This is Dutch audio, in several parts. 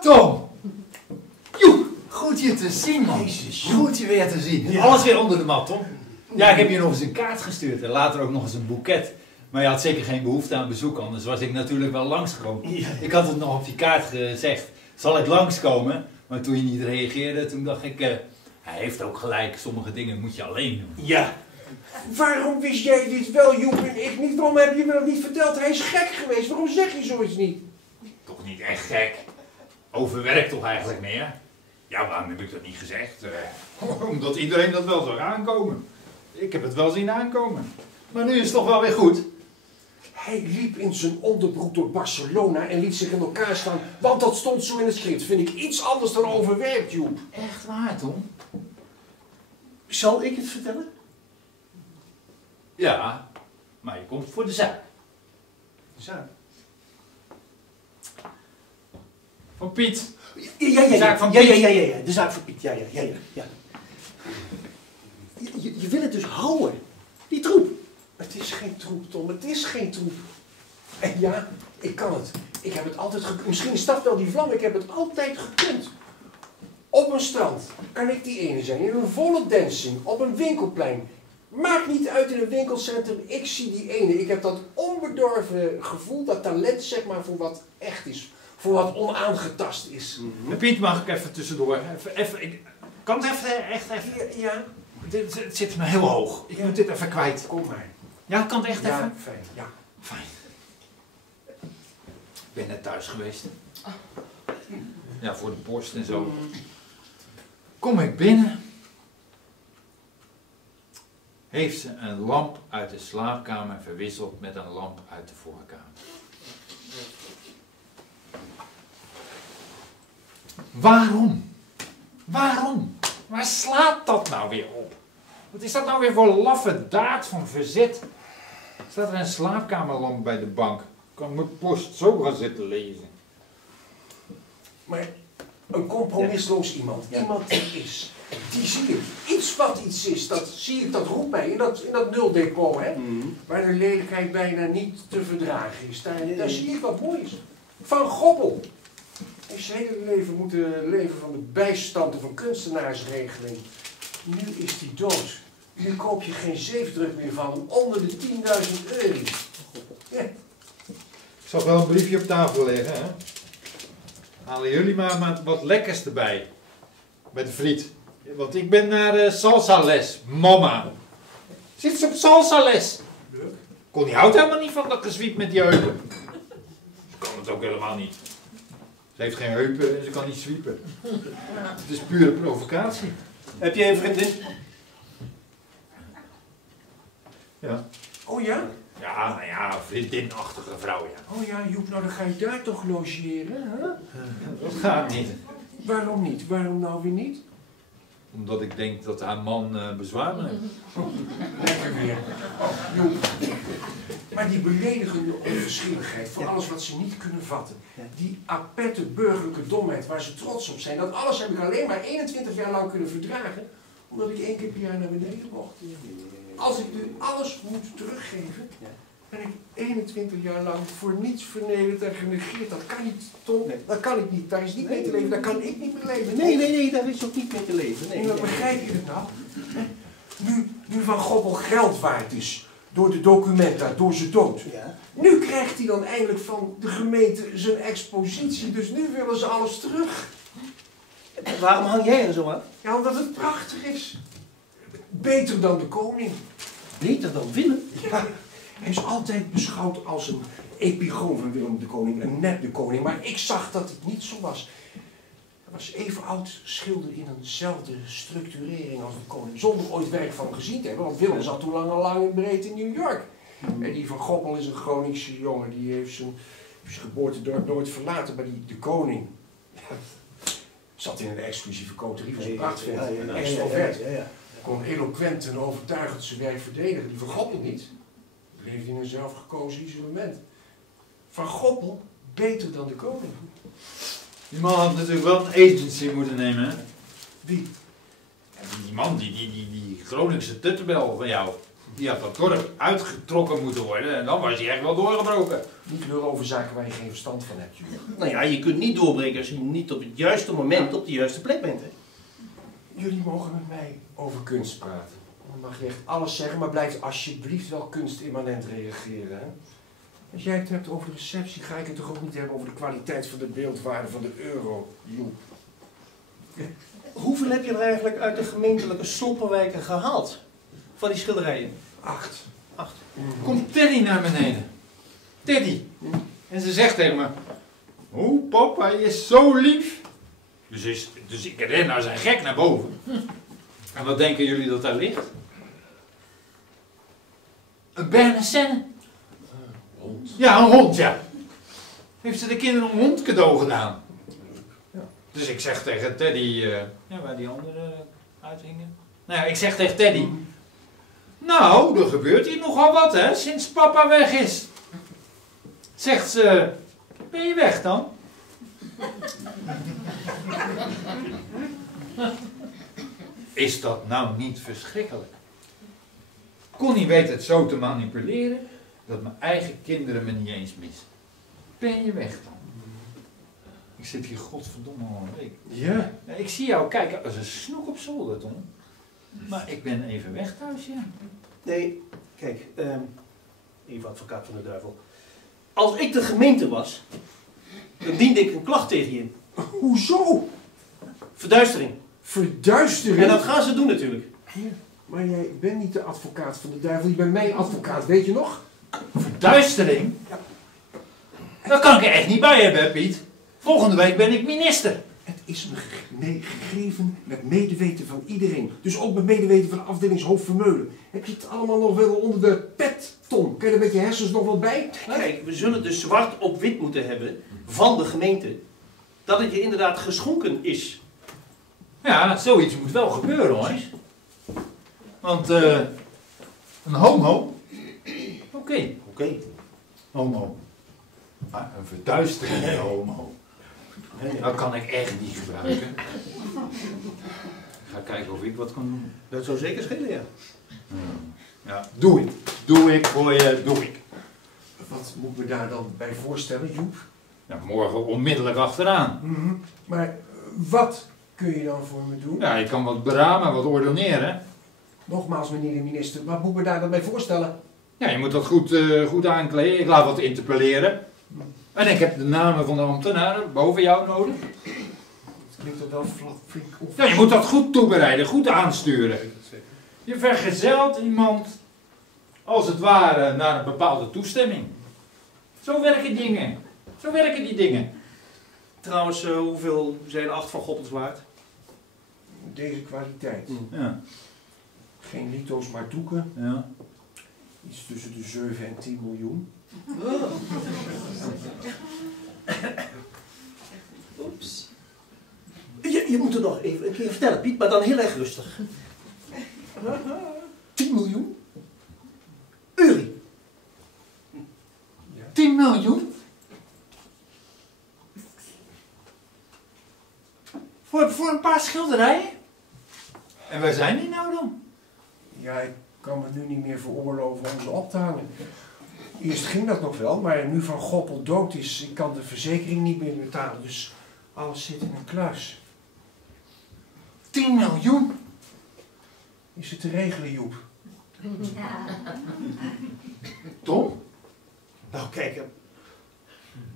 Tom! Joep, goed je te zien, man. Jezus, goed je weer te zien. Ja. Alles weer onder de mat, Tom. Ja, ik heb je nog eens een kaart gestuurd en later ook nog eens een boeket. Maar je had zeker geen behoefte aan bezoek, anders was ik natuurlijk wel langsgekomen. Ja. Ik had het nog op die kaart gezegd, zal ik langskomen? Maar toen je niet reageerde, toen dacht ik, hij heeft ook gelijk, sommige dingen moet je alleen doen. Ja. Waarom wist jij dit wel, Joep, en ik niet? Waarom heb je me dat niet verteld? Hij is gek geweest. Waarom zeg je zoiets niet? Toch niet echt gek? Overwerkt toch eigenlijk meer? Ja, waarom heb ik dat niet gezegd? Omdat iedereen dat wel zag aankomen. Ik heb het wel zien aankomen. Maar nu is het toch wel weer goed. Hij liep in zijn onderbroek door Barcelona en liet zich in elkaar staan, want dat stond zo in het schrift. Vind ik iets anders dan overwerkt, Joep. Echt waar, Tom? Zal ik het vertellen? Ja, maar je komt voor de zaak. Zaak. Van Piet. Ja. De zaak van ja, Piet. ja. De zaak van Piet. Ja. Je wil het dus houden. Die troep. Het is geen troep, Tom. Het is geen troep. En ja, ik kan het. Ik heb het altijd gekund. Misschien is dat wel die vlam. Ik heb het altijd gekund. Op een strand kan ik die ene zijn. In een volle dancing. Op een winkelplein. Maakt niet uit in een winkelcentrum. Ik zie die ene. Ik heb dat onbedorven gevoel, dat talent zeg maar, voor wat echt is. Voor wat onaangetast is. Piet, mag ik even tussendoor? Kan het echt even? Ja, Het zit me heel hoog. Ik moet dit even kwijt. kom maar. Ja, kan het echt Ja, even? fijn. Ja. Fijn. Ik ben net thuis geweest. Ja, voor de post en zo. Kom ik binnen. Heeft ze een lamp uit de slaapkamer verwisseld met een lamp uit de voorkamer. Waarom? Waarom? Waar slaat dat nou weer op? Wat is dat nou weer voor laffe daad van verzet? Staat er een slaapkamerlamp bij de bank? Kan mijn post zo gaan zitten lezen? Maar een compromisloos iemand. Ja. Iemand die is. Die zie ik. Iets wat iets is. Dat zie ik, dat roept mij. In dat nuldepot, hè. Waar de lelijkheid bijna niet te verdragen is. Daar zie ik wat moois. Van Goppel. Heeft zijn hele leven moeten leven van de bijstand of een kunstenaarsregeling. Nu is die dood. Nu koop je geen zeefdruk meer van hem onder de 10.000 euro. Ja. Ik zag wel een briefje op tafel liggen, hè? Halen jullie maar wat lekkers erbij. Met de friet. Want ik ben naar salsa les, mama. Zit ze op salsa les? Leuk. Connie houdt helemaal niet van dat gezwiep met die heupen. Ze kan het ook helemaal niet. Ze heeft geen heupen en ze kan niet zwiepen. Het is pure provocatie. Heb jij een vriendin? Ja. Oh ja? Ja, nou ja, vriendinachtige vrouw, ja. Oh ja, Joep, nou dan ga je daar toch logeren, hè? Dat gaat niet. Waarom niet? Waarom nou weer niet? Omdat ik denk dat haar man bezwaar heeft. Lekker weer. Oh, Joep. Maar die beledigende onverschilligheid voor alles wat ze niet kunnen vatten. Die apette burgerlijke domheid waar ze trots op zijn. Dat alles heb ik alleen maar 21 jaar lang kunnen verdragen. Omdat ik 1 keer per jaar naar beneden mocht. Als ik nu alles moet teruggeven, ben ik 21 jaar lang voor niets vernederd en genegeerd. Dat kan niet, Tom. Nee. Dat kan ik niet. Daar is niet mee te leven. Daar kan ik niet mee leven. Nee, daar is ook niet mee te leven. Nee, maar begrijp je het nou? Nu Van Goppel geld waard is, door de documenta, door zijn dood. Ja. Nu krijgt hij dan eindelijk van de gemeente zijn expositie, dus nu willen ze alles terug. Waarom hang jij er zo aan? Ja, omdat het prachtig is. Beter dan de koning. Beter dan Willem? Ja, hij is altijd beschouwd als een epigoon van Willem de Koning, een nep de koning, maar ik zag dat het niet zo was. Hij was even oud schilder in eenzelfde structurering als de koning, zonder ooit werk van gezien te hebben, want Willem zat toen lang en breed in New York. En die Van Goppel is een Groningse jongen, die heeft zijn geboortedorp nooit verlaten, maar de koning zat in een exclusieve coterie, was een prachtvent, een extrovert. Kon eloquent en overtuigend zijn werk verdedigen. Die Van Goppel niet. Leefde in een zelfgekozen isolement. Van Goppel beter dan de koning. Die man had natuurlijk wel een agency moeten nemen, hè? Wie? Die man, die Groningse tuttenbel van jou. Die had dat dorp uitgetrokken moeten worden en dan was hij echt wel doorgebroken. Niet lullen over zaken waar je geen verstand van hebt, Joep. Nou ja, je kunt niet doorbreken als je niet op het juiste moment op de juiste plek bent, hè? Jullie mogen met mij over kunst praten. Dan mag je echt alles zeggen, maar blijf alsjeblieft wel kunstimmanent reageren, hè? Als jij het hebt over de receptie, ga ik het toch ook niet hebben over de kwaliteit van de beeldwaarde van de euro, Joep. Hoeveel heb je er eigenlijk uit de gemeentelijke sloppenwijken gehaald? Van die schilderijen? 8. 8. Komt Teddy naar beneden. Teddy. En ze zegt tegen me, oh papa, hij is zo lief. Dus ik ren naar zijn gek naar boven. En wat denken jullie dat daar ligt? Een Bernesenne. Hond. Ja, een hond, ja. Heeft ze de kinderen een hond cadeau gedaan. Ja. Dus ik zeg tegen Teddy, ja, waar die anderen uithingen. Nou ja, ik zeg tegen Teddy, nou, er gebeurt hier nogal wat, hè, sinds papa weg is. Zegt ze, ben je weg dan? Is dat nou niet verschrikkelijk? Connie weet het zo te manipuleren, dat mijn eigen kinderen me niet eens missen. Ben je weg dan? Ik zit hier godverdomme al een week. Ja. Ja, ik zie jou kijken als een snoek op zolder, Tom. Maar ik ben even weg thuis, ja. Nee, kijk, even advocaat van de duivel. Als ik de gemeente was, dan diende ik een klacht tegen je in. Hoezo? Verduistering. Verduistering? En dat gaan ze doen natuurlijk. Ja, maar jij bent niet de advocaat van de duivel, je bent mijn advocaat, weet je nog? Verduistering? Ja. Daar kan ik er echt niet bij hebben, hè, Piet. Volgende week ben ik minister. Het is me gegeven met medeweten van iedereen. Dus ook met medeweten van afdelingshoofd Vermeulen. Heb je het allemaal nog wel onder de pet, Tom? Kun je er met je hersens nog wel bij? Kijk, we zullen dus zwart op wit moeten hebben van de gemeente dat het je inderdaad geschonken is. Ja, zoiets moet wel gebeuren, hoor. Want, een homo? Oké. Homo. Maar een verduisterende homo. Dat kan ik echt niet gebruiken. Ik ga kijken of ik wat kan doen. Dat zou zeker schelen, ja. Ja, doe ik. Doe ik voor je, doe ik. Wat moet ik me daar dan bij voorstellen, Joep? Ja, morgen onmiddellijk achteraan. Maar wat kun je dan voor me doen? Ja, ik kan wat beramen, wat ordoneren. Nogmaals, meneer de minister, wat moet ik me daar dan bij voorstellen? Ja, je moet dat goed aankleden. Ik laat wat interpelleren. En ik heb de namen van de ambtenaren boven jou nodig. Het klinkt toch wel flink of... Ja, je moet dat goed toebereiden, goed aansturen. Je vergezelt iemand, als het ware, naar een bepaalde toestemming. Zo werken dingen. Zo werken die dingen. Trouwens, hoeveel zijn 8 van Goppels waard? Deze kwaliteit. Ja. Geen lito's, maar doeken. Ja. Iets tussen de 7 en 10 miljoen. Oeps. Je moet er nog even een keer vertellen, Piet, maar dan heel erg rustig. 10 miljoen? Uri. 10 miljoen? Voor een paar schilderijen? En waar zijn die nou dan? Ja, ik kan me nu niet meer veroorloven om ze op te hangen. Eerst ging dat nog wel, maar nu Van Goppel dood is, ik kan de verzekering niet meer betalen. Dus alles zit in een kluis. 10 miljoen? Is het te regelen, Joep? Tom? Nou, kijk,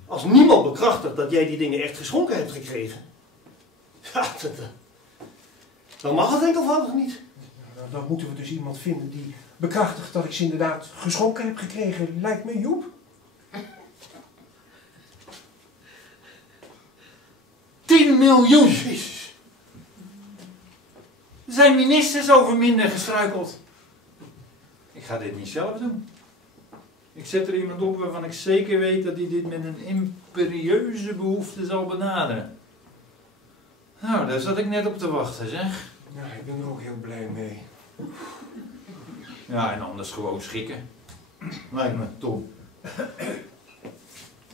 als niemand bekrachtigt dat jij die dingen echt geschonken hebt gekregen, ja, dan mag het enkelvoudig niet. Nou, dan moeten we dus iemand vinden die bekrachtigt dat ik ze inderdaad geschonken heb gekregen. Lijkt me, Joep. 10 miljoen! Jezus. Er zijn ministers over minder gestruikeld. Ik ga dit niet zelf doen. Ik zet er iemand op waarvan ik zeker weet dat hij dit met een imperieuze behoefte zal benaderen. Nou, daar zat ik net op te wachten, zeg. Ja, ik ben er ook heel blij mee. Ja, en anders gewoon schikken. Lijkt me, Tom.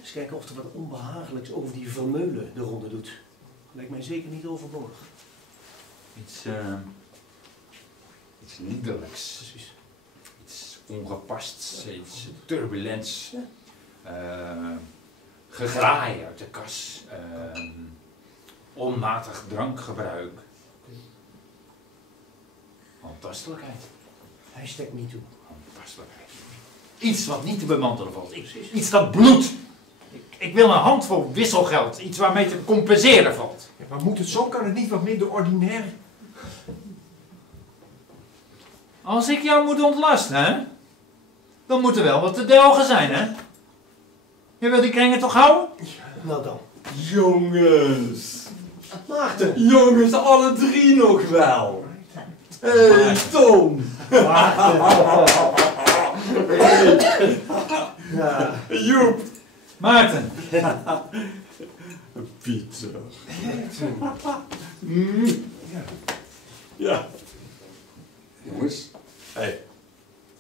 Eens kijken of er wat onbehagelijks over die Vermeulen de ronde doet. Lijkt mij zeker niet overbodig. Iets liederlijks. Precies. Iets ongepast, iets turbulents. Gegraai uit de kas. Onmatig drankgebruik. Ontastelijkheid. Hij steekt niet toe. Ontastelijkheid. Iets wat niet te bemantelen valt. Iets dat bloedt. Ik wil een handvol wisselgeld. Iets waarmee te compenseren valt. Ja, maar moet het zo? Kan het niet wat minder ordinair? Als ik jou moet ontlasten, hè? Dan moet er wel wat te delgen zijn, hè? Je wilt die kringen toch houden? Nou dan. Jongens. Maarten. Jongens, alle drie nog wel. Hé, Tom. Ja. Joep. Maarten. Pieter. Ja. Jongens. Hé.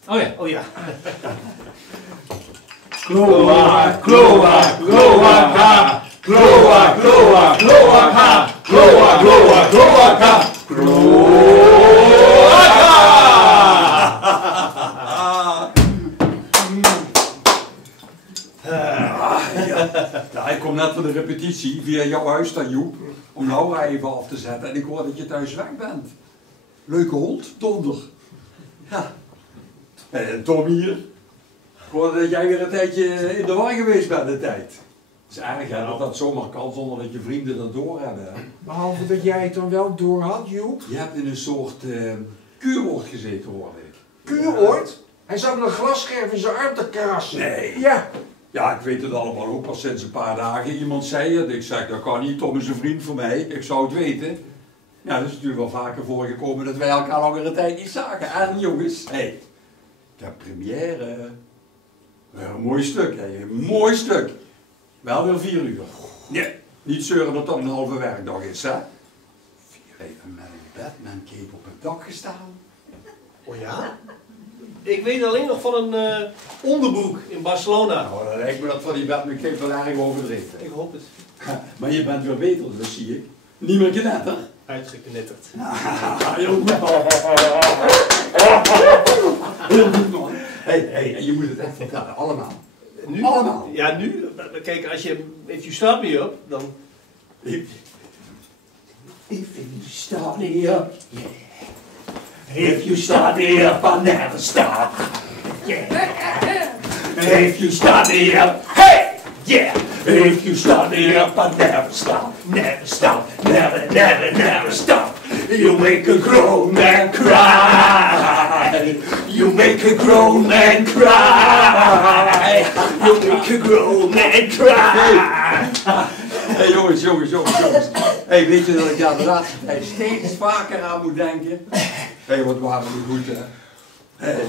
Oh ja. Oh ja. Kloa, kloa, kloaka. Kloa, kloa, kloaka. Kloa, kloa, kloaka. Ja, ik kom net van de repetitie via jouw huis dan, Joep, om Laura even af te zetten en ik hoor dat je thuis weg bent. Leuke hond, Donder. Ja. En Tom hier. Ik hoorde dat jij weer een tijdje in de war geweest bent de tijd. Het is erg hè, dat dat zomaar kan zonder dat je vrienden dat doorhebben. Hè? Behalve dat jij het dan wel door had, Joep. Je hebt in een soort kuuroord gezeten, hoorde ik. Kuuroord? Hij zat met een glasscherf in zijn arm te krassen. Nee. Ja. Ja, ik weet het allemaal ook al sinds een paar dagen. Iemand zei het, ik zeg dat kan niet, Tom is een vriend van mij, ik zou het weten. Ja, dat is natuurlijk wel vaker voorgekomen dat wij elkaar langere tijd niet zagen. En jongens, hé, ik heb première. Een mooi stuk, hè, een mooi stuk. Wel weer 4 uur. Nee, niet zeuren dat dat een halve werkdag is, hè. 4 even met een Batman cape op het dak gestaan. Oh ja? Ik weet alleen nog van een onderbroek in Barcelona. Nou, dan lijkt me dat van die Batman cape wel erg overdreven. Ik hoop het. Maar je bent weer beter, dus zie ik. Niet meer knetter. Uitgeknitterd. Heel goed, man. Heel goed, man. Hey, je moet het echt vertellen, allemaal. Nu? Allemaal. Ja, nu. Kijk, als je... If you start me up, dan... If you start me up, yeah. If you start me up, I'll never stop. Yeah. If you start me up, hey, yeah. If you start me up, I'll never stop, never stop, never, never, never stop. You make a grown man cry. You make a grown man cry. You make a grown man cry. Hey jongens. Hey, weet je dat ik daar de laatste tijd steeds vaker aan moet denken? Hé, wat waren we goed, hè? Hey,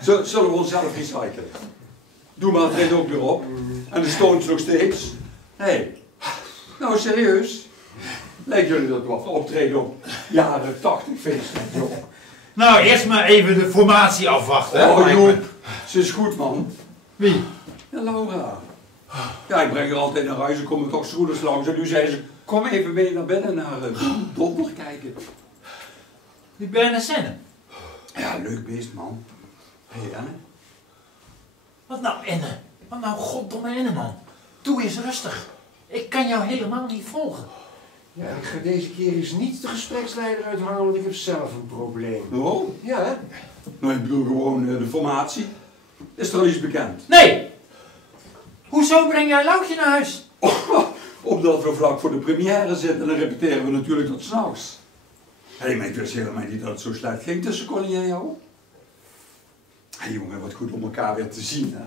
zullen we onszelf recyclen? Doe maar het treedt ook weer op. En de Stones nog steeds. Hé, nou serieus? Lijkt jullie dat wat optreden op jaren 80 feesten, joh? Nou, eerst maar even de formatie afwachten. hè, Oh lijkt me. joh, ze is goed man. Wie? Ja, Laura. Ja, ik breng haar altijd naar huis, ik kom er toch schoeners langs. En nu zei ze, kom even mee naar binnen naar Donder kijken. Die Berne Senne. Ja, leuk beest man. Hé, Anne? Wat nou Enne? Wat nou goddomme Enne man? Doe eens rustig. Ik kan jou helemaal niet volgen. Ja, ik ga deze keer eens niet de gespreksleider uithangen, want ik heb zelf een probleem. Oh? Ja, hè? Nou, ik bedoel gewoon de formatie. Is er al iets bekend? Nee! Hoezo breng jij Loutje naar huis? Omdat we vlak voor de première zitten en dan repeteren we natuurlijk tot 's nachts. Hé, maar ik wist helemaal niet dat het zo slecht ging tussen Connie en jou. Hé jongen, wat goed om elkaar weer te zien, hè.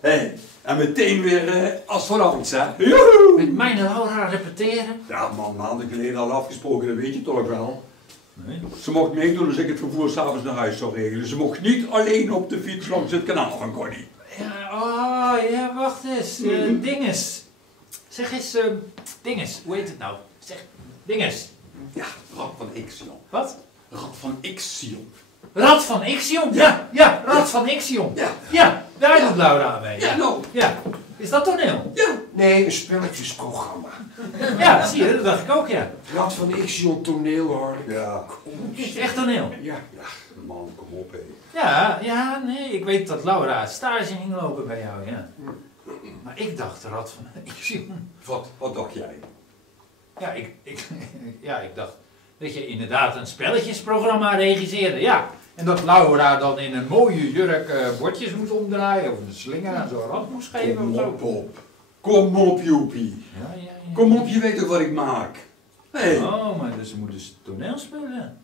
Hé, en meteen weer als vanouds, hè. Joehoe! Met mijn Laura repeteren? Ja man, maanden geleden al afgesproken, dat weet je toch wel. Nee. Ze mocht meedoen als ik het vervoer s'avonds naar huis zou regelen. Ze mocht niet alleen op de fiets langs het kanaal van Connie. Ja, oh, ja, wacht eens. Dinges. Zeg eens, Dinges. Hoe heet het nou? Zeg, Dinges. Ja, Rad van Ixion. Wat? Rad van Ixion. Rad van Ixion? Ja, Rad van Ixion. Ja. Ja, daar doet Laura aan mee. Ja, nou. Ja. Is dat toneel? Ja. Nee, een spelletjesprogramma. Ja, zie je, dat dacht ik ook, ja. Rad van Ixion toneel, hoor. Ja. Het is echt toneel. Ja. Man, kom op, hé. Ja, nee, ik weet dat Laura stage ging lopen bij jou, ja. Maar ik dacht er wat van. Wat dacht jij? Ja, ik dacht dat je inderdaad een spelletjesprogramma regisseerde, ja. En dat Laura dan in een mooie jurk bordjes moet omdraaien of een slinger aan zo'n rand moest geven Kom of zo. op, Pop. Kom op, Joepie. Ja. Kom op, je weet toch wat ik maak? Hé. Oh, maar dus ze moet dus toneel spelen.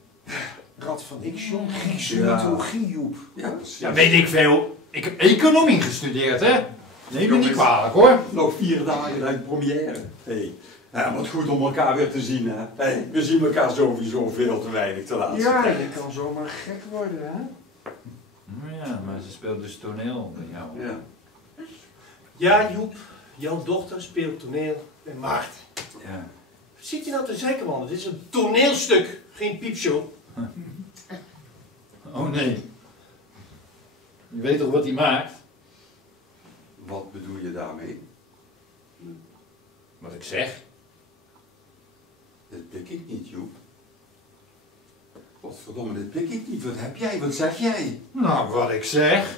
Rad van Ixion, Griekse Ja. mythologie, Joep. Ja, precies. Ja, weet ik veel. Ik heb economie gestudeerd, hè. Neem me niet kwalijk, hoor. Nog 4 dagen naar de première. Hé. Ja, wat goed om elkaar weer te zien, hè. Hé, we zien elkaar sowieso veel te weinig de laatste Ja, tijd. je kan zomaar gek worden, hè? Ja, maar ze speelt dus toneel bij jou. Ja. Ja, Joep, jouw dochter speelt toneel in maart. Ja. Zit je nou te zeiken, man? Dit is een toneelstuk, geen piepshow. Oh nee. Je weet toch wat hij maakt? Wat bedoel je daarmee? Wat ik zeg. Dit pik ik niet, Joep. Godverdomme, dit pik ik niet. Wat heb jij? Wat zeg jij? Nou, wat ik zeg.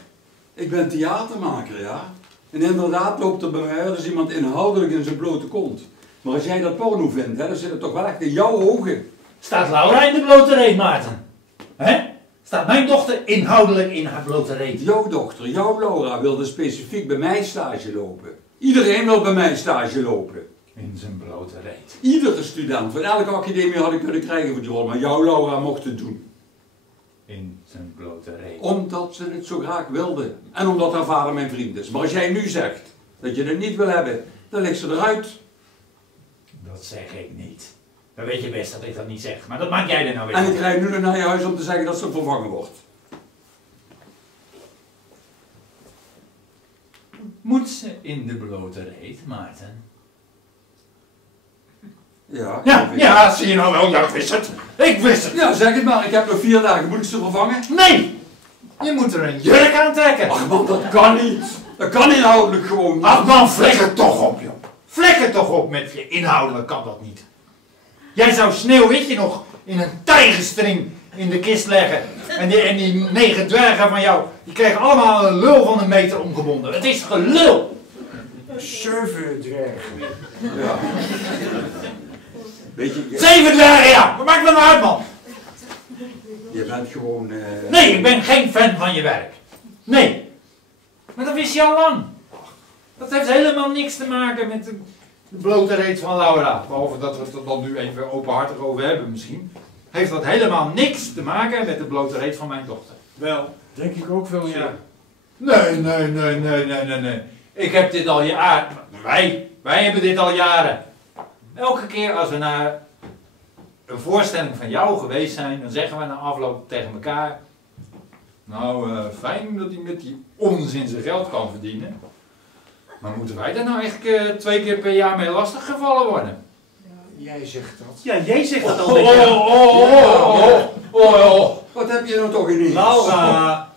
Ik ben theatermaker, ja. En inderdaad loopt er bij mij wel eens iemand inhoudelijk in zijn blote kont. Maar als jij dat porno vindt, hè, dan zit het toch wel echt in jouw ogen. Staat Laura in de blote reet, Maarten? Hè? Staat mijn dochter inhoudelijk in haar blote reet? Jouw dochter, jouw Laura, wilde specifiek bij mij stage lopen. Iedereen wil bij mij stage lopen. In zijn blote reet. Iedere student van elke academie had ik kunnen krijgen voor die rol, maar jouw Laura mocht het doen. In zijn blote reet. Omdat ze het zo graag wilde. En omdat haar vader mijn vriend is. Maar als jij nu zegt dat je het niet wil hebben, dan ligt ze eruit. Dat zeg ik niet. Dan weet je best dat ik dat niet zeg. Maar dat maak jij er nou weer. En ik rijd nu nog naar je huis om te zeggen dat ze vervangen wordt. Moet ze in de blote reet, Maarten? Ja, Ja, zie je nou wel? Ja, ik wist het. Ik wist het. Ja, zeg het maar. Ik heb nog 4 dagen. Moet ik ze vervangen? Nee! Je moet er een jurk aan trekken. Ach man, dat kan niet. Dat kan inhoudelijk gewoon niet. Ach man, flikker toch op, joh. Flikker toch op met je. Inhoudelijk kan dat niet. Jij zou Sneeuwwitje nog in een tijgerstring in de kist leggen. En die 9 dwergen van jou, die kregen allemaal een lul van 1 meter omgebonden. Het is gelul. 7 dwergen. Ja. Weet je, 7 dwergen, ja. Wat maakt dat nou uit, man? je bent gewoon... Nee, ik ben geen fan van je werk. Nee. Maar dat wist je al lang. Dat heeft helemaal niks te maken met de blote reet van Laura. Behalve dat we het er dan nu even openhartig over hebben misschien. Heeft dat helemaal niks te maken met de blote reet van mijn dochter. Wel, Denk ik ook wel, ja. Nee. Ik heb dit al jaren. Wij hebben dit al jaren. Elke keer als we naar een voorstelling van jou geweest zijn, dan zeggen we na afloop tegen elkaar. Nou, fijn dat hij met die onzin zijn geld kan verdienen. Maar moeten wij daar nou eigenlijk 2 keer per jaar mee lastiggevallen worden? Jij zegt dat. ja, jij zegt dat al. Wat heb je nou toch in Laura.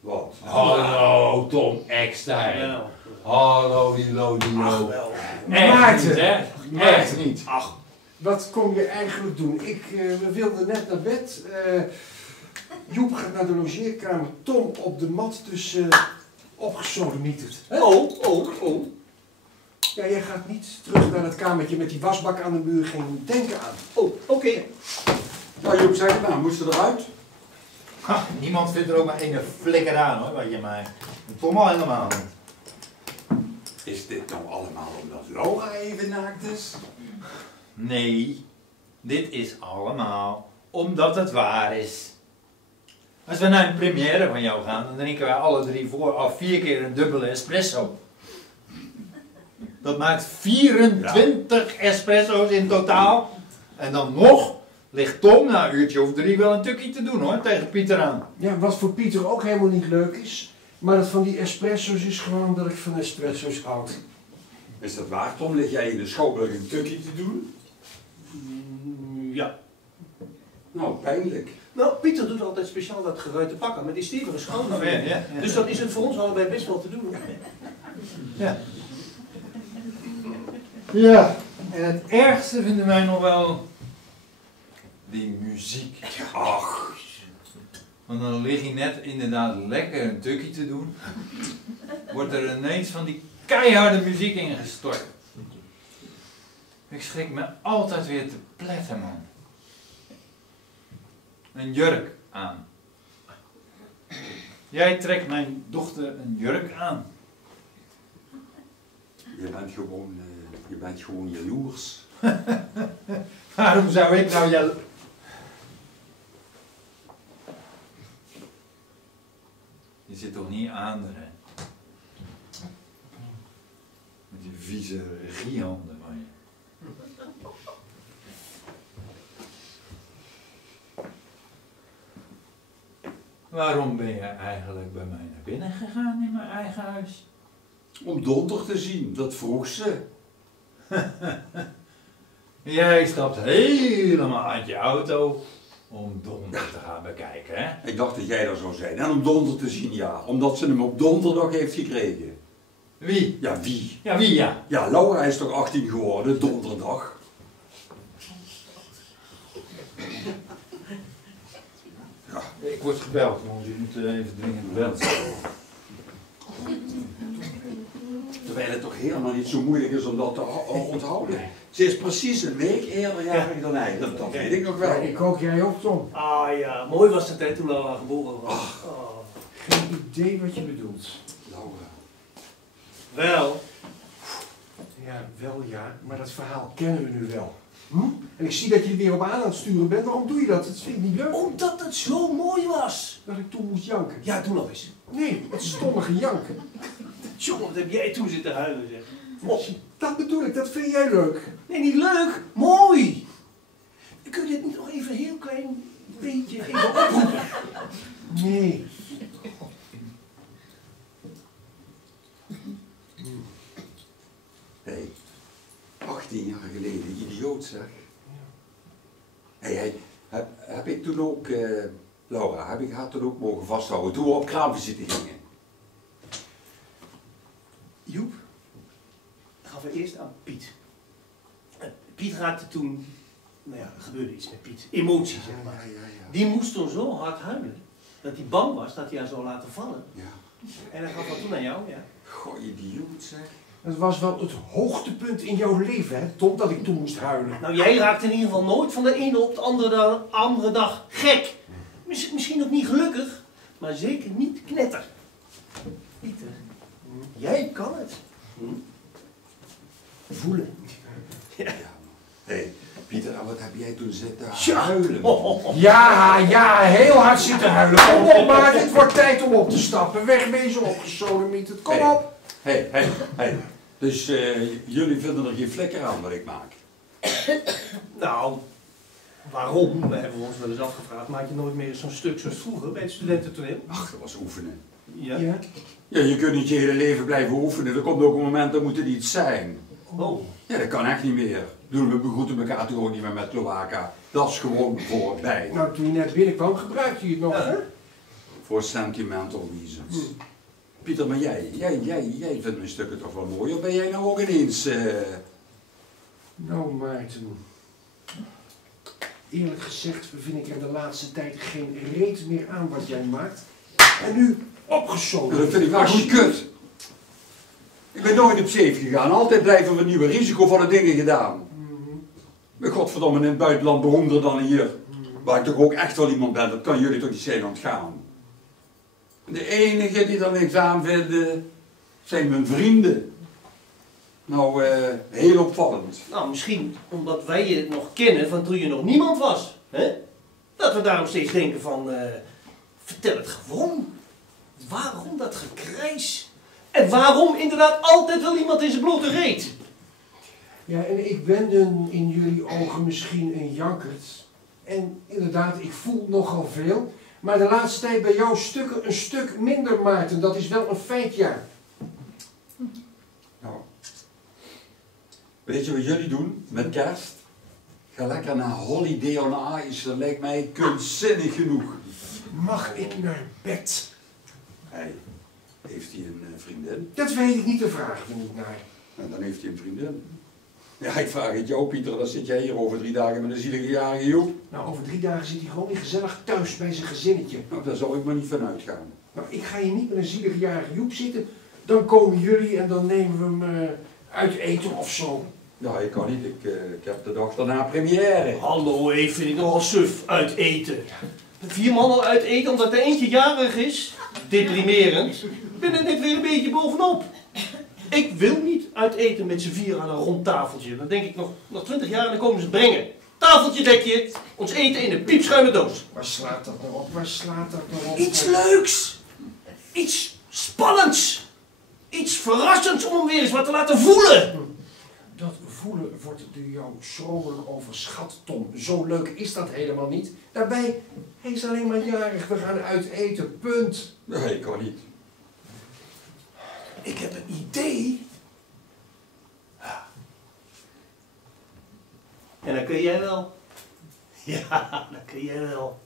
Wat? Hallo, Tom Ekstein. Wel. Hallo, Dilo. Ach, wel. Echt Maarten. niet, hè? Echt niet. Ach, Wat kom je eigenlijk doen? We wilden net naar bed. Joep gaat naar de logeerkamer. Tom op de mat, dus opgesodemieterd. oh. Ja, jij gaat niet terug naar het kamertje met die wasbak aan de muur. Geen denken aan. Oh, oké. Nou Joep, zeg het maar. Moest ze eruit? Ha, niemand vindt er ook maar ene flikker aan, hoor, wat je mij. Tom al helemaal niet. Is dit nou allemaal omdat Laura even naakt is? Nee, dit is allemaal omdat het waar is. Als we naar een première van jou gaan, dan drinken wij alle 3 vooraf 4 keer een dubbele espresso. Dat maakt 24 espresso's in totaal. En dan nog ligt Tom na een uurtje of 3 wel een tukkie te doen, hoor, tegen Pieter aan. Ja, wat voor Pieter ook helemaal niet leuk is. Maar dat van die espresso's is gewoon omdat ik van espresso's houd. Is dat waar, Tom? Lig jij in de schouwburg een tukkie te doen? Ja. Nou, pijnlijk. Nou, Pieter doet altijd speciaal dat geruite pak aan met die stevige schouders. Oh, ja. Dus dan is het voor ons allebei best wel te doen. Ja. Ja, en het ergste vinden wij nog wel die muziek. Ach, Want dan lig je net inderdaad lekker een tukkie te doen. Wordt er ineens van die keiharde muziek ingestort. Ik schrik me altijd weer te pletten, man. Een jurk aan. Jij trekt mijn dochter een jurk aan. Je bent gewoon jaloers. Waarom zou ik nou jaloers... Je zit toch niet aan, hè? Met die vieze regiehanden van je. Waarom ben je eigenlijk bij mij naar binnen gegaan in mijn eigen huis? Om Donder te zien, dat vroeg ze. Jij stapt helemaal uit je auto om Donder te gaan bekijken, hè? Ik dacht dat jij er zou zijn. En om Donder te zien, ja. Omdat ze hem op donderdag heeft gekregen. Wie? Ja, wie? Ja, wie ja? Ja, Laura is toch 18 geworden, donderdag. Ja. Ik word gebeld, want je moet even dringend gebeld. Terwijl het toch helemaal niet zo moeilijk is om dat te onthouden. Ze is precies een week eerder jarig dan hij. Dat weet ik nog wel. Ik ook, jij ook, Tom. Ah ja, mooi was de tijd toen Laura geboren was. Oh. Geen idee wat je bedoelt. Laura. Wel. Ja, wel ja, maar dat verhaal kennen we nu wel. Hm? En ik zie dat je er weer op aan het sturen bent. Waarom doe je dat? Dat vind ik niet leuk. Omdat het zo mooi was. Dat ik toen moest janken. Ja, doe nog eens. Nee, het stommige janken. Jongen, wat heb jij toen zitten huilen, zeg. Oh. Dat bedoel ik, dat vind jij leuk. Nee, niet leuk. Mooi. Kun je dit niet nog even een heel klein beetje even oproepen? Nee. Hé, 18 jaar geleden, idioot zeg. Hé, heb ik toen ook, Laura, heb ik haar toen ook mogen vasthouden toen we op kraamvisite gingen? Joep, gaf we eerst aan Piet. Piet raakte toen, nou ja, er gebeurde iets met Piet. Emotie, zeg maar. Ja. Die moest toen zo hard huilen, dat hij bang was dat hij haar zou laten vallen. Ja. En dan gaf dat toen aan jou, ja. Goh, idioot zeg. Het was wel het hoogtepunt in jouw leven, hè, Tom, dat ik toen moest huilen. Nou, jij raakte in ieder geval nooit van de ene op de andere dag gek. Misschien ook niet gelukkig, maar zeker niet knetter. Pieter, jij kan het. Voelen. Ja. Hé, Pieter, wat heb jij toen zitten Ja. huilen? Ja, heel hard zitten huilen. Kom op, maar dit wordt tijd om op te stappen. Wegwezen, opgesodemieterd. Kom op. Hé. Dus jullie vinden er geen flikker aan wat ik maak? Nou, waarom? We hebben ons wel eens afgevraagd. Maak je nooit meer zo'n stuk zoals vroeger bij het studententoneel? Ach, dat was oefenen. Ja. Ja. Ja, je kunt niet je hele leven blijven oefenen. Er komt ook een moment dat moet er iets zijn. Oh. Ja, dat kan echt niet meer. Doen we begroeten elkaar toch ook niet meer met Cloaca. Dat is gewoon voorbij. Nou, toen je net binnenkwam, gebruikte je het nog, Ja. hè? Voor sentimental reasons. Pieter, maar jij vindt mijn stukken toch wel mooi? Of ben jij nou ook ineens... Nou, Maarten. Eerlijk gezegd vind ik er de laatste tijd geen reet meer aan wat jij maakt. En nu opgezogen. Dat vind ik wel goed kut. Ik ben nooit op zeef gegaan. Altijd blijven we nieuwe risicovolle dingen gedaan. Met godverdomme in het buitenland beroemder dan hier. Waar ik toch ook echt wel iemand ben. Dat kan jullie toch niet zijn ontgaan. De enige die er niks aan vinden, zijn mijn vrienden. Nou, heel opvallend. Nou, misschien omdat wij je nog kennen van toen je nog niemand was. Hè? Dat we daarom steeds denken van, vertel het gewoon. Waarom dat gekrijs? En waarom inderdaad altijd wel iemand in zijn blote reet? Ja, en ik ben in jullie ogen misschien een jankert. En inderdaad, ik voel nogal veel. Maar de laatste tijd bij jouw stukken een stuk minder, Maarten. Dat is wel een feit, ja. Nou, weet je wat jullie doen met kerst? Ga lekker naar Holiday on Ice. Dat lijkt mij kunstzinnig genoeg. Mag ik naar bed? Hey, heeft hij een vriendin? Dat weet ik niet, te vragen we niet naar. En dan heeft hij een vriendin. Ja, ik vraag het jou, Pieter, dan zit jij hier over 3 dagen met een zielige jarige Joep. Nou, over 3 dagen zit hij gewoon weer gezellig thuis bij zijn gezinnetje. Nou, daar zal ik maar niet van uitgaan. Nou, ik ga hier niet met een zielige jarige Joep zitten. Dan komen jullie en dan nemen we hem uit eten of zo. Ja, ik kan niet. Ik heb de dag daarna première. Hallo, vind ik nogal suf uit eten. 4 mannen uit eten omdat er eentje jarig is. Deprimerend. Ik ben er net weer een beetje bovenop. Ik wil niet uit eten met z'n 4 aan een rond tafeltje. Dan denk ik nog 20 jaar en dan komen ze het brengen. Tafeltje dekje, ons eten in een piepschuime doos. Waar slaat dat nou op? Waar slaat dat nou op? Iets leuks. Iets spannends. Iets verrassends om hem weer eens wat te laten voelen. Dat voelen wordt door jou schromelijk overschat, Tom. Zo leuk is dat helemaal niet. Daarbij, hij is alleen maar jarig. We gaan uit eten, punt. Nee, ik kan niet. Ik heb een idee. En dan kun jij wel. Ja, dan kun jij wel.